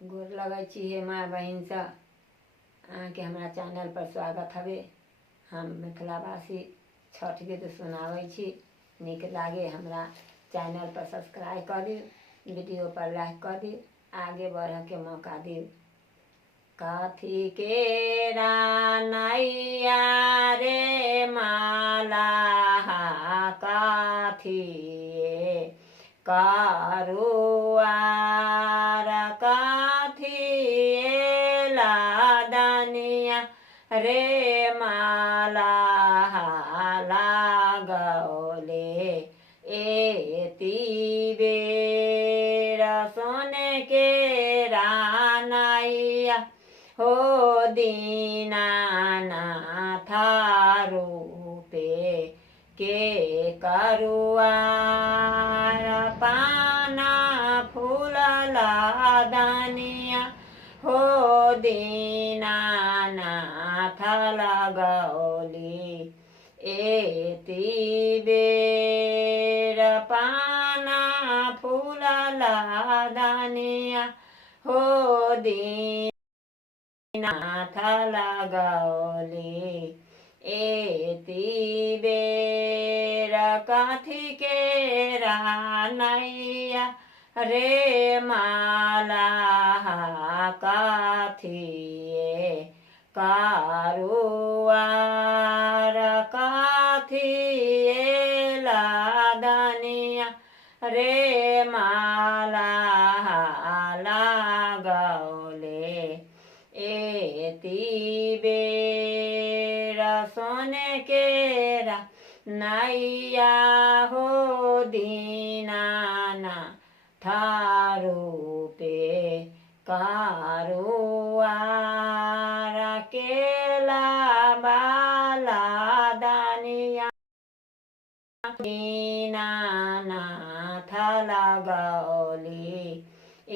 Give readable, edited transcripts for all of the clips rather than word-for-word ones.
गोर लगै छी हे माँ बहिन से के हमारा चैनल पर स्वागत हवे। हम मिथिलावासी छठ गीत सुनावे छी। निक लागे हमरा चैनल पर सब्सक्राइब कर दी, वीडियो पर लाइक कर दी, आगे बढ़ के मौका दी। कथी के रानैया रे माला कथी करुआ रे माला लागौले एती बेर सोने के रानैया हो दीनानाथ रूपे के करुआ पाना फूल लादनिया हो दीनानाथ लगौली एती बेर पाना फूल लादनिया हो दीनानाथ लगौली एती बेर कथी के रानैया रे माला कथिए करुआ कथिए लादनिया रे माला लागौले एती बेर सोने के नैया हो दीनानाथ रूपे करुआ केला बाला दनिया दीनानाथ लगौली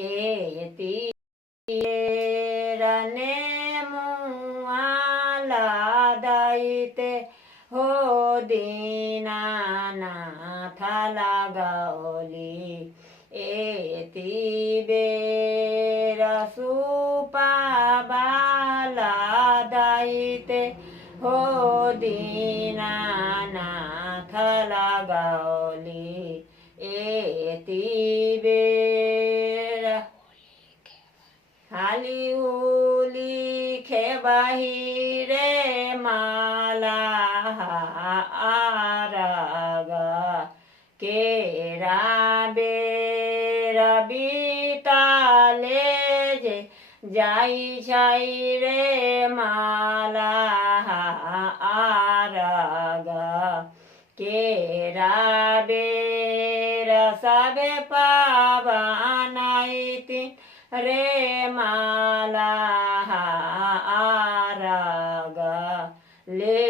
एती रने मुआला दैते हो दीनानाथ लगौली एती बेर सुपा बाला दैते हो दीनानाथ लगौली एती बेर हाली उली खेबही रे माला आरग केरा बेर बीताले जे जाई छै रे माला आरग केरा बेर सबे पावनैति रे माला आरग ले